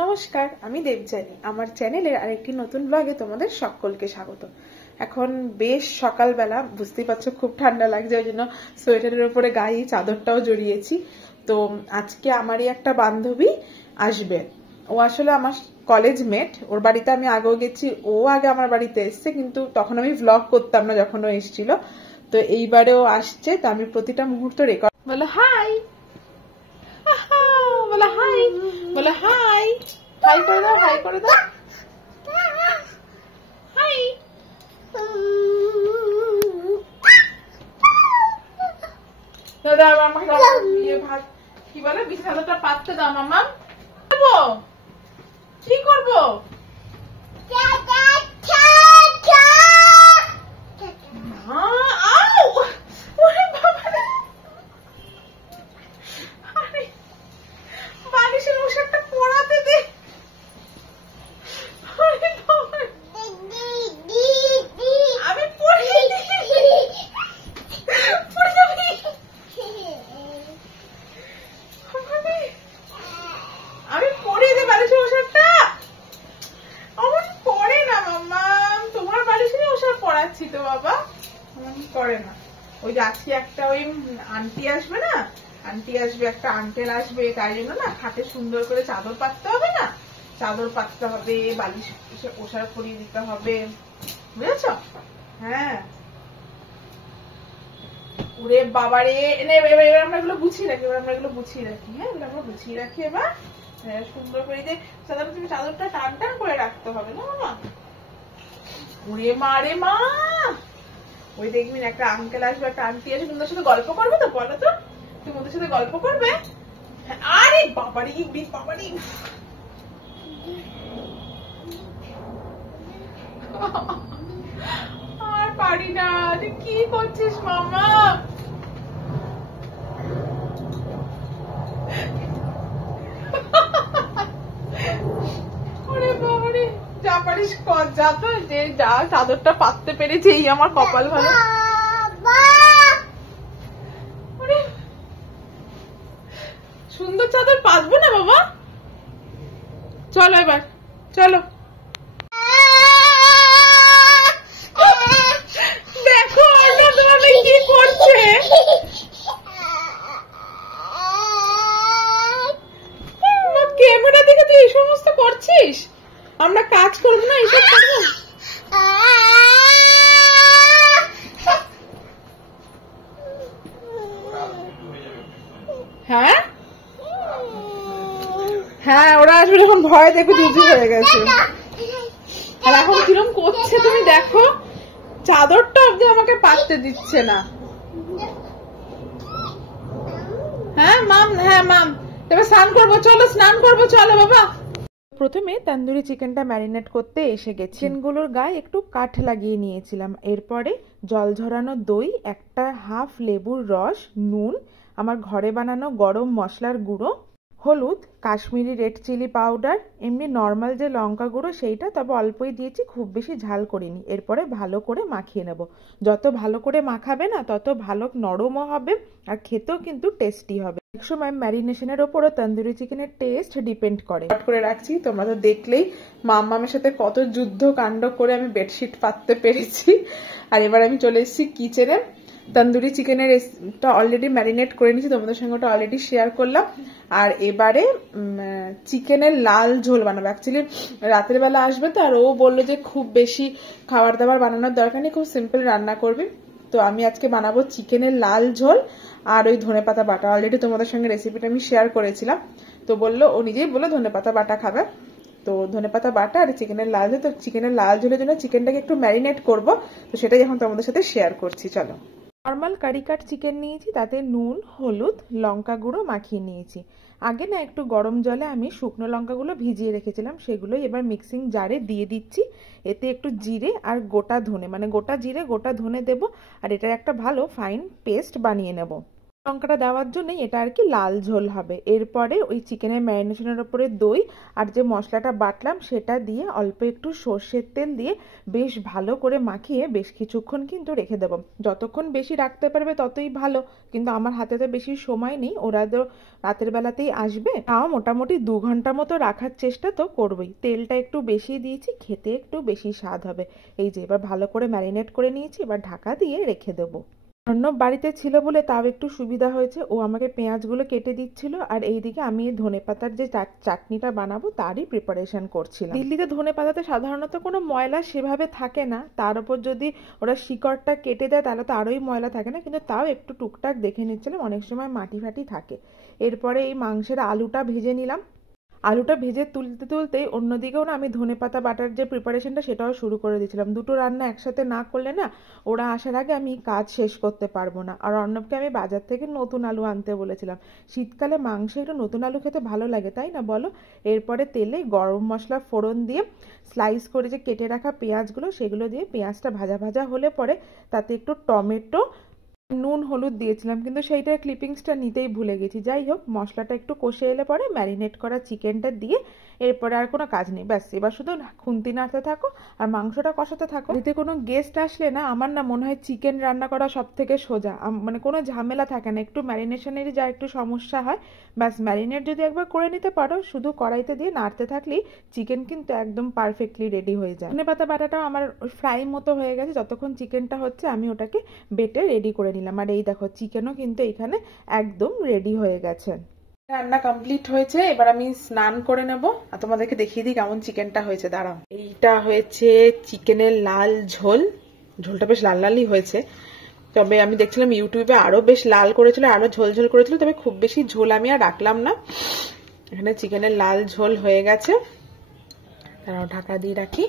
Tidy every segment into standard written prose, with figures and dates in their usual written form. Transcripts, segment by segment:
নমস্কার, আমি দেবযানী। আমার চ্যানেলের আরেকটি নতুন ব্লগে তোমাদের সকলকে স্বাগত। এখন বেশ সকালবেলা, বুঝতেই পারছো খুব ঠান্ডা লাগছে, ওই জন্য সোয়েটারের উপরে গায়ে চাদরটাও জড়িয়েছি। তো আজকে আমারই একটা বান্ধবী আসবে। ও আসলে আমার কলেজ মেট। ওর বাড়িতে আমি আগেও গেছি, ও আগে আমার বাড়িতে এসছে, কিন্তু তখন আমি ভ্লগ করতাম না যখন ও এসেছিল। তো এইবারেও আসছে, তো আমি প্রতিটা মুহূর্ত রেকর্ড। বলো হাই, বলো হাই, বলো হাই, হাই করে দাও, হাই করে দাও, হাই। দাদা আমাকে ভাত কি বলে বিছানাটা পাততে দাও মামা। কি করবো? বালিশের ওষুধটা পড়াতে দে। আমি পড়িয়ে আমি পড়িয়ে দিই বালিশের ওষুধটা। আমার পড়ে না মাম্মা, তোমার বালিশের ওষুধ পড়াচ্ছি তো বাবা, পড়ে না। ওই যাচ্ছি একটা ওই আন্টি আসবে না, আন্টি আসবে, একটা আঙ্কেল আসবে, তাই জন্য না খাটে সুন্দর করে চাদর পাততে হবে না, চাদর পাততে হবে, বালিশ ওষার পরিয়ে দিতে হবে, বুঝেছ? হ্যাঁ। ওরে বাবারে, এবার আমরা এগুলো গুছিয়ে রাখি, এবার আমরা এগুলো গুছিয়ে রাখি। হ্যাঁ, এবার আমরা গুছিয়ে রাখি। এবার সুন্দর করে যে চাদরটা টান টান করে রাখতে হবে না মামা। ওরে মা রে মা, ওই দেখবি একটা আঙ্কেল আসবে, একটা আন্টি আসবে, তোমাদের সাথে গল্প করবে তো? বলো তো, তুমি ওদের সাথে গল্প করবে? আরে বাবারি বাবারি, আর পারি না। তুই কি করছিস মামা? ওরে বাবারে, যা পারিস কর, যা তো, যে যা চাদরটা পাততে পেরেছি, এই আমার কপাল ভালো। সুন্দর চাদর পাতবো না বাবা? চলো এবার, চলো। দেখো তোমাকে কি করছে। ক্যামেরা দেখে তুই এই সমস্ত করছিস? আমরা কাজ করবো না, এইসব করবো? হ্যাঁ হ্যাঁ, ওরা আসবে যখন ভয় দেখে জুজু হয়ে গেছে। আর এখন কিরম করছে তুমি দেখো, চাদরটা অব্দি আমাকে পাততে দিচ্ছে না। হ্যাঁ মাম, হ্যাঁ মাম, এবার স্নান করবো, চলো স্নান করবো, চলো বাবা। প্রথমে তন্দুরি চিকেনটা ম্যারিনেট করতে এসে গেছি। চিকেনগুলোর গায়ে একটু কাঠ লাগিয়ে নিয়েছিলাম। এরপরে জল ঝরানো দই, একটা হাফ লেবুর রস, নুন, আমার ঘরে বানানো গরম মশলার গুঁড়ো, হলুদ, কাশ্মীরি রেড চিলি পাউডার, এমনি নর্মাল যে লঙ্কা গুঁড়ো সেইটা, তবে অল্পই দিয়েছি, খুব বেশি ঝাল করিনি। এরপরে ভালো করে মাখিয়ে নেব। যত ভালো করে মাখাবে না তত ভালো নরমও হবে, আর খেতেও কিন্তু টেস্টি হবে। এক সময় ম্যারিনেশনের ওপরও তন্দুরি চিকেনের টেস্ট ডিপেন্ড করে। করে রাখছি, তোমরা তো দেখলেই মাম্মামের সাথে কত যুদ্ধ কাণ্ড করে আমি বেডশিট পাততে পেরেছি। আর এবার আমি চলে এসেছি কিচেনে। তন্দুরি চিকেনের অলরেডি ম্যারিনেট করে নিয়েছি, তোমাদের সঙ্গে ওটা অলরেডি শেয়ার করলাম। আর এবারে চিকেনের লাল ঝোল বানাবো। অ্যাকচুয়ালি রাতের বেলা আসবে তো, আর ও বললো যে খুব বেশি খাবার দাবার বানানোর দরকার নেই, খুব সিম্পল রান্না করবে। তো আমি আজকে বানাবো চিকেনের লাল ঝোল আর ওই ধনেপাতা বাটা। অলরেডি তোমাদের সঙ্গে রেসিপিটা আমি শেয়ার করেছিলাম। তো বললো, ও নিজেই বললো ধনেপাতা বাটা খাবে। তো ধনেপাতা বাটা আর চিকেনের লাল ঝোল। তো চিকেনের লাল ঝোলের জন্য চিকেনটাকে একটু ম্যারিনেট করবো, তো সেটাই এখন তোমাদের সাথে শেয়ার করছি। চলো। নর্মাল কারি কাট চিকেন নিয়েছি, তাতে নুন, হলুদ, লঙ্কা গুঁড়ো মাখিয়ে নিয়েছি। আগে না একটু গরম জলে আমি শুকনো লঙ্কাগুলো ভিজিয়ে রেখেছিলাম, সেগুলোই এবার মিক্সিং জারে দিয়ে দিচ্ছি। এতে একটু জিরে আর গোটা ধনে, মানে গোটা জিরে গোটা ধনে দেবো, আর এটার একটা ভালো ফাইন পেস্ট বানিয়ে নেব। লঙ্কাটা দেওয়ার জন্যই এটা আর কি লাল ঝোল হবে। এরপরে ওই চিকেনের ম্যারিনেশনের ওপরে দই আর যে মশলাটা বাটলাম সেটা দিয়ে অল্প একটু সর্ষের তেল দিয়ে বেশ ভালো করে মাখিয়ে বেশ কিছুক্ষণ কিন্তু রেখে দেবো। যতক্ষণ বেশি রাখতে পারবে ততই ভালো, কিন্তু আমার হাতে তো বেশি সময় নেই, ওরা তো রাতের বেলাতেই আসবে। তাও মোটামুটি 2 ঘন্টা মতো রাখার চেষ্টা তো করবোই। তেলটা একটু বেশি দিয়েছি, খেতে একটু বেশি স্বাদ হবে। এই যে এবার ভালো করে ম্যারিনেট করে নিয়েছি, এবার ঢাকা দিয়ে রেখে দেবো। অর্ণব বাড়িতে ছিল বলে তাও একটু সুবিধা হয়েছে, ও আমাকে পেঁয়াজগুলো কেটে দিচ্ছিল আর এইদিকে আমি ধনেপাতার যে চাটনিটা বানাবো তারই প্রিপারেশন করছিলাম। দিল্লিতে ধনেপাতাতে সাধারণত কোনো ময়লা সেভাবে থাকে না, তার উপর যদি ওরা শিকড়টা কেটে দেয় তাহলে তো আরোই ময়লা থাকে না, কিন্তু তাও একটু টুকটাক দেখে নিচ্ছিলাম, অনেক সময় মাটি ফাটি থাকে। এরপরে এই মাংসের আলুটা ভেজে নিলাম। আলুটা ভেজে তুলতে তুলতেই অন্যদিকেও না আমি ধনেপাতা বাটার যে প্রিপারেশনটা সেটাও শুরু করে দিয়েছিলাম। দুটো রান্না একসাথে না করলে না ওরা আসার আগে আমি কাজ শেষ করতে পারবো না। আর অর্ণবকে আমি বাজার থেকে নতুন আলু আনতে বলেছিলাম। শীতকালে মাংসে একটু নতুন আলু খেতে ভালো লাগে, তাই না বলো? এরপরে তেলে গরম মশলা ফোড়ন দিয়ে স্লাইস করে যে কেটে রাখা পেঁয়াজগুলো সেগুলো দিয়ে পেঁয়াজটা ভাজা ভাজা হলে পরে তাতে একটু টমেটো, নুন, হলুদ দিয়েছিলাম, কিন্তু সেইটার ক্লিপিংসটা নিতেই ভুলে গেছি। যাই হোক, মশলাটা একটু কষে এলে পরে ম্যারিনেট করা চিকেনটা দিয়ে এরপরে আর কোনো কাজ নেই, ব্যাস এবার শুধু খুন্তি নাড়তে থাকো আর মাংসটা কষাতে থাকো। এতে কোনো গেস্ট আসলে না আমার না মনে হয় চিকেন রান্না করা সব থেকে সোজা, মানে কোনো ঝামেলা থাকে না। একটু ম্যারিনেশনেরই যা একটু সমস্যা হয়, ব্যাস ম্যারিনেট যদি একবার করে নিতে পারো শুধু কড়াইতে দিয়ে নাড়তে থাকলেই চিকেন কিন্তু একদম পারফেক্টলি রেডি হয়ে যায়। ধনেপাতা বাটাটাও আমার ফ্রাই মতো হয়ে গেছে, যতক্ষণ চিকেনটা হচ্ছে আমি ওটাকে বেটে রেডি করে নিলাম। আর এই দেখো চিকেনও কিন্তু এখানে একদম রেডি হয়ে গেছে। রান্না কমপ্লিট হয়েছে, এবার আমি স্নান করে নেব আর তোমাদেরকে দেখিয়ে দিই কেমন চিকেনটা হয়েছে। দাঁড়াও, এইটা হয়েছে চিকেনের লাল ঝোল। ঝোলটা বেশ লাল লালই হয়েছে, তবে আমি দেখছিলাম ইউটিউবে আরো বেশ লাল করেছিল, আরো ঝোল ঝোল করেছিল, তবে খুব বেশি ঝোল আমি আর রাখলাম না। এখানে চিকেনের লাল ঝোল হয়ে গেছে, তারাও ঢাকা দিয়ে রাখি।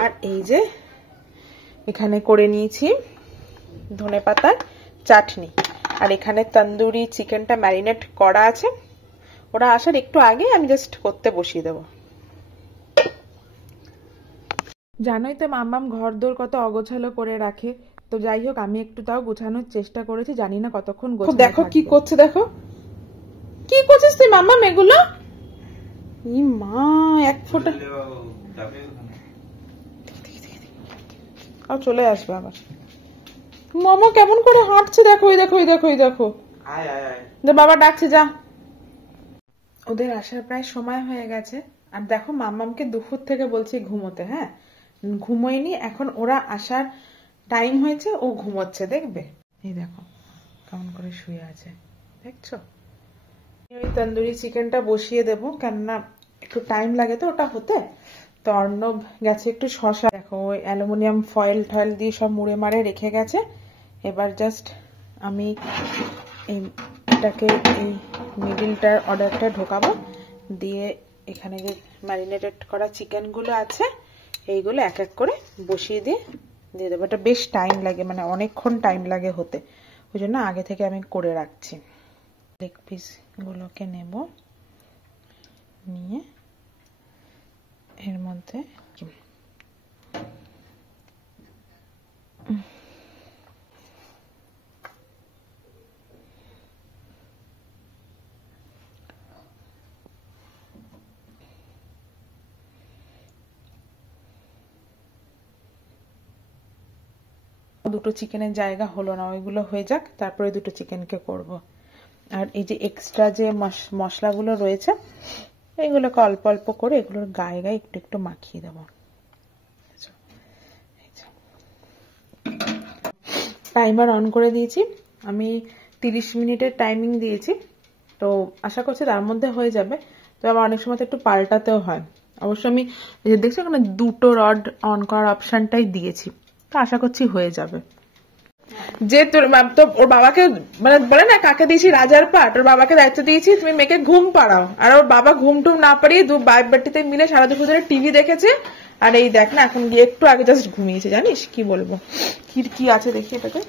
আর এই যে এখানে করে নিয়েছি ধনেপাতার চাটনি, আর এখানে তন্দুরি চিকেনটা ম্যারিনেট করা আছে। ওরা আসার একটু আগে আমি জাস্ট করতে বসিয়ে দেবো। জানোই তো মাম্মাম ঘরদোর কত অগোছালো করে রাখে, তো যাই হোক আমি একটু তাও গোছানোর চেষ্টা করেছি, জানি না কতক্ষণ গোছানো। দেখো কি করছে, দেখো কি করছিস তুই মাম্মাম এগুলো। ই মা, এক ফোঁটা চলে আসবে আবার। মোমো কেমন করে হাঁটছে দেখো, এই দেখো, এই দেখো, এই দেখো, বাবা ডাকছে যা। ওদের আসার প্রায় সময় হয়ে গেছে, আর দেখো মাম্মামকে দুপুর থেকে বলছি ঘুমোতে, হ্যাঁ ঘুমোয়নি, এখন ওরা আসার টাইম হয়েছে, ও ঘুমোচ্ছে, দেখবে এই দেখো কেমন করে শুয়ে আছে, দেখছো। ওই তন্দুরি চিকেনটা বসিয়ে দেবো, কেননা একটু টাইম লাগে তো ওটা হতে। তো অর্ণব গেছে একটু শশা, দেখো ওই অ্যালুমিনিয়াম ফয়েল টয়েল দিয়ে সব মুড়ে মারে রেখে গেছে। এবার জাস্ট আমি এটাকে এই মিডিলটার অর্ডারটা ঢোকাবো, দিয়ে এখানে যে ম্যারিনেটেড করা চিকেনগুলো আছে এইগুলো এক এক করে বসিয়ে দিয়ে দেবো। এটা বেশ টাইম লাগে, মানে অনেকক্ষণ টাইম লাগে হতে, ওই জন্য আগে থেকে আমি করে রাখছি। লেগ পিসগুলোকে নেব, নিয়ে এর মধ্যে দুটো চিকেনের জায়গা হলো না, ওইগুলো হয়ে যাক, তারপরে দুটো চিকেনকে করব। আর এই যে এক্সট্রা যে মশলাগুলো রয়েছে এইগুলোকে অল্প অল্প করে এগুলোর গায়ে গায়ে একটু একটু মাখিয়ে দেবো। টাইমার অন করে দিয়েছি, আমি 30 মিনিটের টাইমিং দিয়েছি, তো আশা করছি তার মধ্যে হয়ে যাবে। তো আবার অনেক সময় তো একটু পাল্টাতেও হয়। অবশ্য আমি দেখছি ওখানে দুটো রড অন করার অপশনটাই দিয়েছি, তো আশা করছি হয়ে যাবে। যে তোর তো ওর বাবাকে মানে বলে না কাকে দিয়েছি রাজার পাট, ওর বাবাকে দায়িত্ব দিয়েছি তুমি মেয়েকে ঘুম পাড়াও, আর ওর বাবা ঘুম টুম না পাড়িয়ে বাটিতে মিলে সারা দুপুর ধরে টিভি দেখেছে। আর এই দেখ না এখন গিয়ে একটু আগে জাস্ট ঘুমিয়েছে, জানিস কি বলবো, কি আছে দেখি এটাতে।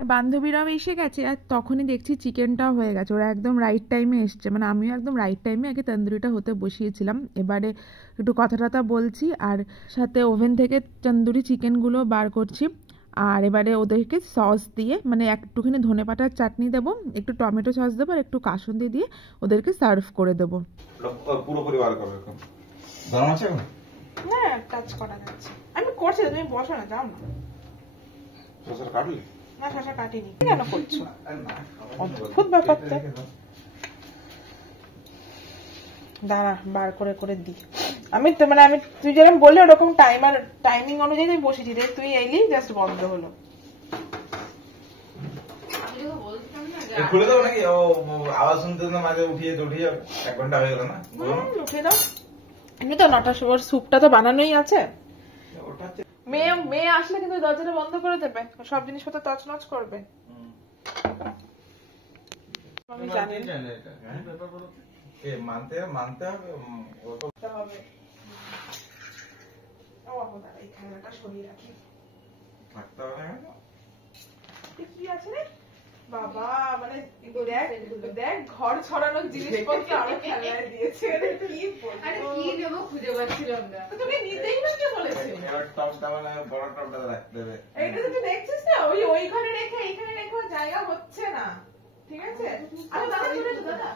বান্ধবীরাও এসে গেছে আর তখনই দেখছি চিকেনটাও হয়ে গেছে, ওরা একদম রাইট টাইমে এসছে, মানে আমিও একদম রাইট টাইমে আগে তন্দুরিটা হতে বসিয়েছিলাম। এবারে একটু কথা টথা বলছি আর সাথে ওভেন থেকে তন্দুরি চিকেনগুলো বার করছি। আর এবারে ওদেরকে সস দিয়ে মানে একটুখানি ধনেপাতার চাটনি দেবো, একটু টমেটো সস দেবো আর একটু কাসুন্দি দিয়ে ওদেরকে সার্ভ করে দেবো। পুরো পরিবার করবে গরম আছে এখন? হ্যাঁ কাজ করা যাচ্ছে, আমি করছি, তুমি বসো না, যাও না। শসা কাটলি? না শসা কাটিনি, কেন করছো? অদ্ভুত ব্যাপারটা। দাঁড়া বার করে করে দি। আমি তো মানে আমি তুই যেরকম বললি ওরকম টাইমিং অনুযায়ী তুই বসেছি, দেখ তুই এলি জাস্ট বন্ধ হলো। খুলে দাও নাকি? ও আওয়াজ শুনতে না মাঝে উঠিয়ে 1 ঘন্টা হয়ে গেল না? উঠিয়ে দাও। এমনি তো 9টার সময় স্যুপটা তো বানানোই আছে। মেয়ে আসলে কিন্তু দরজাটা বন্ধ করে দেবে, সব জিনিসপত্র তছনছ করবে। আমি জানি মানতে হবে। এই খেলাটা সরিয়ে রাখি। থাকতে হবে কি আছে রে বাবা, মানে দেখ ঘর ছড়ানোর জিনিসপত্র আরো খেলায় দিয়েছে। কি দেবো খুঁজে পাচ্ছিলাম না, তোকে নিতেই না কে বলেছে? টপটা মানে বড় টপটা রাখতে হবে। এইটা তো তুই দেখছিস না, ওই ঘরে রেখে এইখানে রেখে জায়গা হচ্ছে না, ঠিক আছে? আরে দাদা চলে তো, দাদা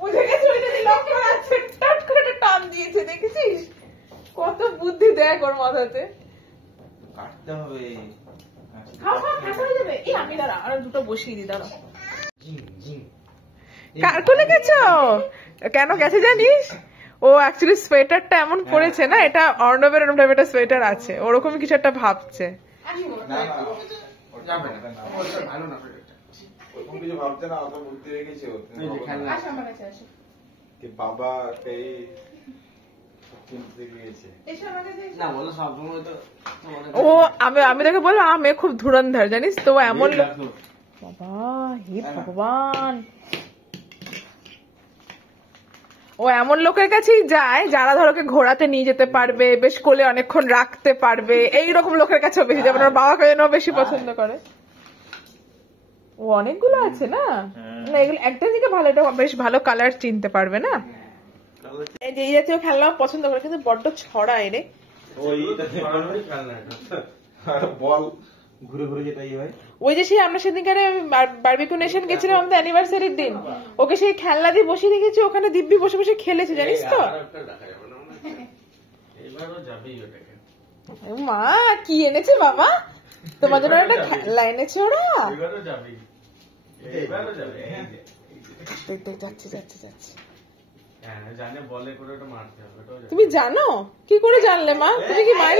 বুঝে গেছে, ওই যে লক্ষ্য আছে, টাট করে একটা টান দিয়েছে, দেখেছিস কত বুদ্ধি দেখ ওর মাথাতে। কাটতে হবে। খাও খাও, ঠান্ডা হয়ে যাবে। এই আমি দাঁড়া আর দুটো বসিয়ে দি, দাঁড়া। কার কোলে গেছো? কেন গেছে জানিস? ও অ্যাকচুয়ালি সোয়েটারটা এমন পরেছে না, এটা অর্ণবের এরকম টাইপের একটা সোয়েটার আছে, ওরকমই কিছু একটা ভাবছে। না না ওটা ভালো না, ওরকম কিছু ভাবছে না, অত বুদ্ধি রেখেছে কি বাবা এই ও আমি তোকে বলবো আমি খুব ধুরন্ধর জানিস তো, এমন বাবা হে ভগবান, ও এমন লোকের কাছেই যায় যারা ধরো ওকে ঘোরাতে নিয়ে যেতে পারবে, বেশ কোলে অনেকক্ষণ রাখতে পারবে, এইরকম লোকের কাছেও বেশি, যেমন ওর বাবাকে যেন বেশি পছন্দ করে। ও অনেকগুলো আছে না, না এগুলো একটা দিকে ভালো, এটা বেশ ভালো কালার চিনতে পারবে না। এই যে এই জাতীয় খেলনা পছন্দ করে, কিন্তু বড্ড ছড়ায় রে। বল ঘুরে ঘুরে যেটাই হয়। ওই যে সেই আমরা সেদিনকে বারবিকিউ নেশন গেছিলাম আমাদের অ্যানিভার্সারির দিন, ওকে সেই খেলনা দিয়ে বসিয়ে রেখেছি, ওখানে দিব্যি বসে বসে খেলেছে জানিস তো। মা কি এনেছে বাবা তোমার জন্য? একটা খেলনা এনেছে ওরা। যাচ্ছে যাচ্ছে যাচ্ছে। তুমি জানো? কি করে জানলে মা? তুমি কি মায়ের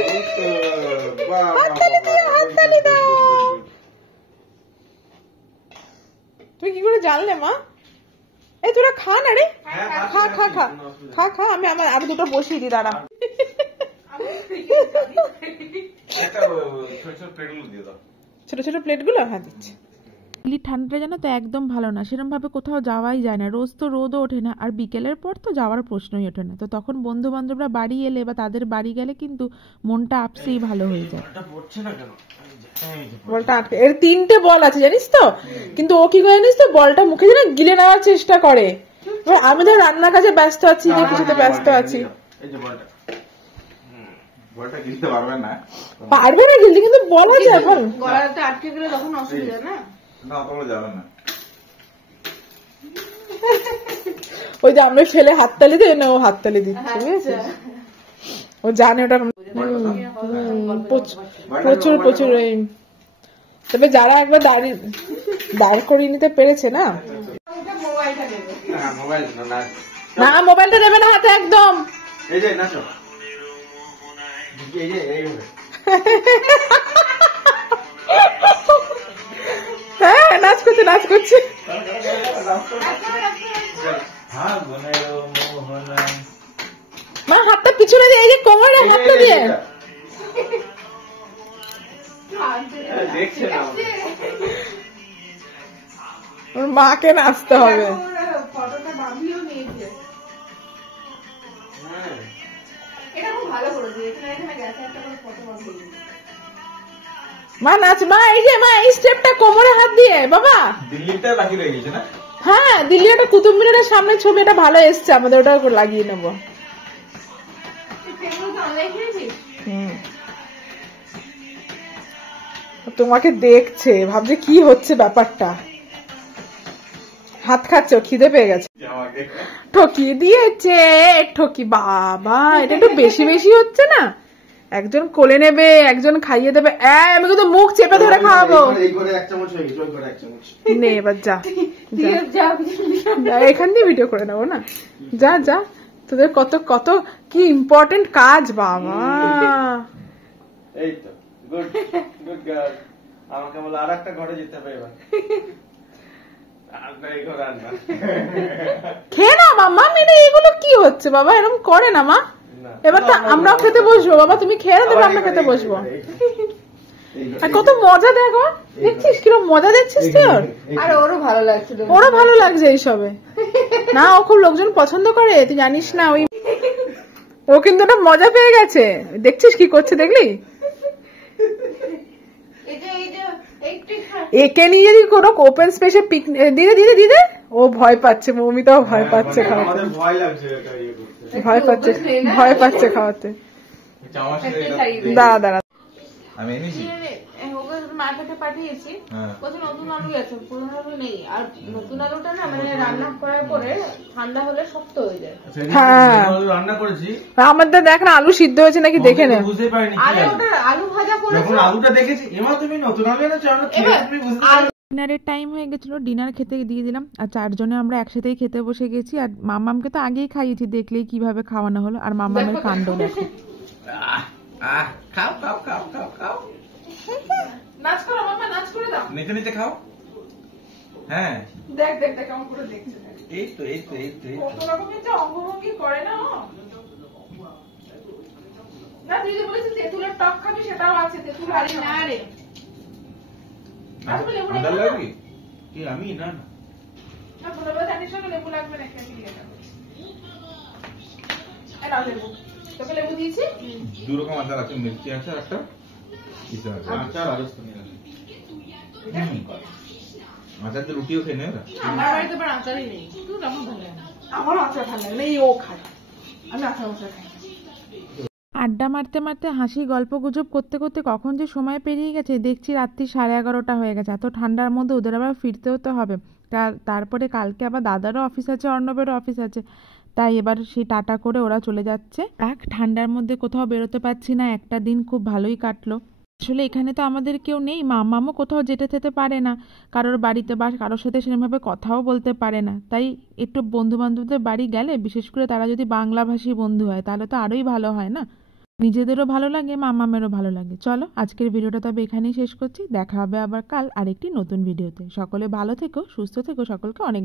তুমি কি করে জানলে মা? এই তোরা খা না রে, খা খা খা খা খা, আমি আরো দুটো বসিয়ে দিই, দাঁড়া। ছোট ছোট প্লেট গুলো হ্যাঁ দিচ্ছি। ঠান্ডাটা জানো তো একদম ভালো না, সেরকম ভাবে কোথাও যাওয়াই যায় না, রোজ তো রোদও ওঠে না, আর বিকেলের পর তো যাওয়ার প্রশ্নই ওঠে না। তো তখন বন্ধু বান্ধবরা বাড়ি এলে বা তাদের বাড়ি গেলে কিন্তু মনটা আপসেই ভালো হয়ে যায়। বলটা আটকে, এর 3টে বল আছে জানিস তো, কিন্তু ও কি করে জানিস তো, বলটা মুখে যেন গিলে নেওয়ার চেষ্টা করে। আমি তো রান্নার কাজে ব্যস্ত আছি, যে কিছুতে ব্যস্ত আছি। বলটা গিলতে পারবে না, পারবে না গিলতে, কিন্তু বলা যায় এখন গলাতে আটকে গেলে তখন অসুবিধা না। না তোমরা যাবে না। ওই যে আমি ফেলে হাততালি দিই না, ও হাততালি দিচ্ছে, বুঝেছিস? ও জানে ওটা প্রচুর প্রচুর। তবে যারা একবার দাঁড় করিয়ে নিতে পেরেছে না, না মোবাইলটা দেবে না হাতে একদম। এই যে নাচো, এই যে হ্যাঁ নাচ করছে নাচ করছে। মা হাতটা পিছনে দিয়ে, এই যে কোমরে হাতটা দিয়ে ওর মাকে নাচতে হবে। মা নাচ, মা এই যে মা এই স্টেপটা কোমরে হাত দিয়ে বাবা। দিল্লিটা বাকি রয়ে গেছে না? হ্যাঁ দিল্লি ওটা কুতুব মিনারের সামনে ছবি, এটা ভালো এসছে, আমাদের ওটা লাগিয়ে নেবো। তোমাকে দেখছে, ভাবছে কি হচ্ছে ব্যাপারটা। হাত খাচ্ছে, খিদে পেয়ে গেছে। ঠকি দিয়েছে, ঠকি। বাবা, এটা একটু বেশি বেশি হচ্ছে না? একজন কোলে নেবে, একজন খাইয়ে দেবে। আমি কিন্তু মুখ চেপে ধরে খাওয়াবো। নে এবার যা, এখান দিয়ে ভিডিও করে নেবো না? যা যা, তোদের কত কত কি ইম্পর্টেন্ট কাজ। বাবা এই তো গুড গুড গার্ল। আমাকে বলে আর একটা ঘরে যেতে হবে এবার। খেয়ে না মাম্মা, মেনে এগুলো কি হচ্ছে বাবা? এরকম করে না মা। এবার তো আমরাও খেতে বসবো বাবা, তুমি খেয়ে না, তবে আমরা খেতে বসবো। আর কত মজা দেখো, দেখছিস কিরকম মজা দেখছিস তোর? আর ওরও ভালো লাগছে, ওরও ভালো লাগছে এইসবে। না, ও খুব লোকজন পছন্দ করে, তুই জানিস না। ওই ও কিন্তু একটা মজা পেয়ে গেছে। দেখছিস কি করছে, দেখলি? একে নিয়ে যদি কোনো ওপেন স্পেসে দিদে দিদে দিদে, ও ভয় পাচ্ছে। মৌমিতাও ভয় পাচ্ছে খাওয়াতে, ভয় পাচ্ছে খাওয়াতে। দাঁড়া দাঁড়া, আমি এনেছি। মার্কেটে পাঠিয়েছি, বলছে নতুন আলু আছে, পুরনো আলু নেই। আর নতুন আলুটা না মানে রান্না করার পরে ঠান্ডা হলে শক্ত হয়ে যায়। হ্যাঁ, রান্না করেছি। আমাদের দেখ না আলু সিদ্ধ হয়েছে নাকি দেখে নে। বুঝতে পারিনি আলু ভাজা করেছি, যখন আলুটা দেখেছি। এবার তুমি নতুন আলু এনেছো, আমরা খেয়ে তুমি বুঝতে পারো। ডিনারের টাইম হয়ে গেছিল, ডিনার খেতে দিয়ে দিলাম। আর চারজনে আমরা একসাথেই খেতে বসে গেছি। আর মাম্মামকে তো আগেই খাইয়েছি, দেখলেই কিভাবে খাওয়ানো হলো। আর মাম্মামের কাণ্ড দেখো। খাও খাও খাও খাও খাও, নাচ করো মাম্মা, নাচ করে দাও। নিতে নিতে খাও। হ্যাঁ, দেখ দেখ দেখ কেমন করে দেখছে। এই তো এই তো এই তো এই তো। কত রকমের যে অঙ্গভঙ্গি করে না ও। না, তুই যে বলেছিস তেঁতুলের টক খাবি, সেটাও আছে। তেঁতুল আর না রে, ঠান্ডা লাগবে কি? আমি না না না বলবো, জানিস না লেবু লাগবে না, খেয়ে দিয়ে যাবো। এই নাও লেবু, তোকে লেবু দিয়েছি। দু রকম আচার আছে, মিষ্টি আচার একটা আচার, রাজস্থানি আচার দিয়ে রুটিও খেয়ে নেবে। আমার বাড়িতে আবার আচারই নেই, তুই আমার ভালো লাগে না। আমারও আচার ভালো লাগে না, এই ও খায়, আমি আচার মশলা খাই। আড্ডা মারতে মারতে হাসি গল্প গুজব করতে করতে কখন যে সময় পেরিয়ে গেছে, দেখছি রাত্রি 11:30 হয়ে গেছে। এত ঠান্ডার মধ্যে ওদের আবার ফিরতেও তো হবে। তারপরে কালকে আবার দাদারও অফিস আছে, অর্ণবেরও অফিস আছে। তাই এবার সেই টাটা করে ওরা চলে যাচ্ছে। ঠান্ডার মধ্যে কোথাও বেরোতে পারছি না। একটা দিন খুব ভালোই কাটলো। আসলে এখানে তো আমাদের কেউ নেই, মামামও কোথাও যেতে যেতে পারে না কারোর বাড়িতে, বা কারোর সাথে সেরকমভাবে কথাও বলতে পারে না। তাই একটু বন্ধু বান্ধবদের বাড়ি গেলে, বিশেষ করে তারা যদি বাংলাভাষী বন্ধু হয়, তাহলে তো আরোই ভালো হয় না। নিজেদেরও ভালো লাগে, মামামেরও ভালো লাগে। চলো আজকের ভিডিওটা তবে এখানেই শেষ করছি। দেখা হবে আবার কাল আরেকটি নতুন ভিডিওতে। সকলে ভালো থেকো, সুস্থ থেকো, সকলকে অনেক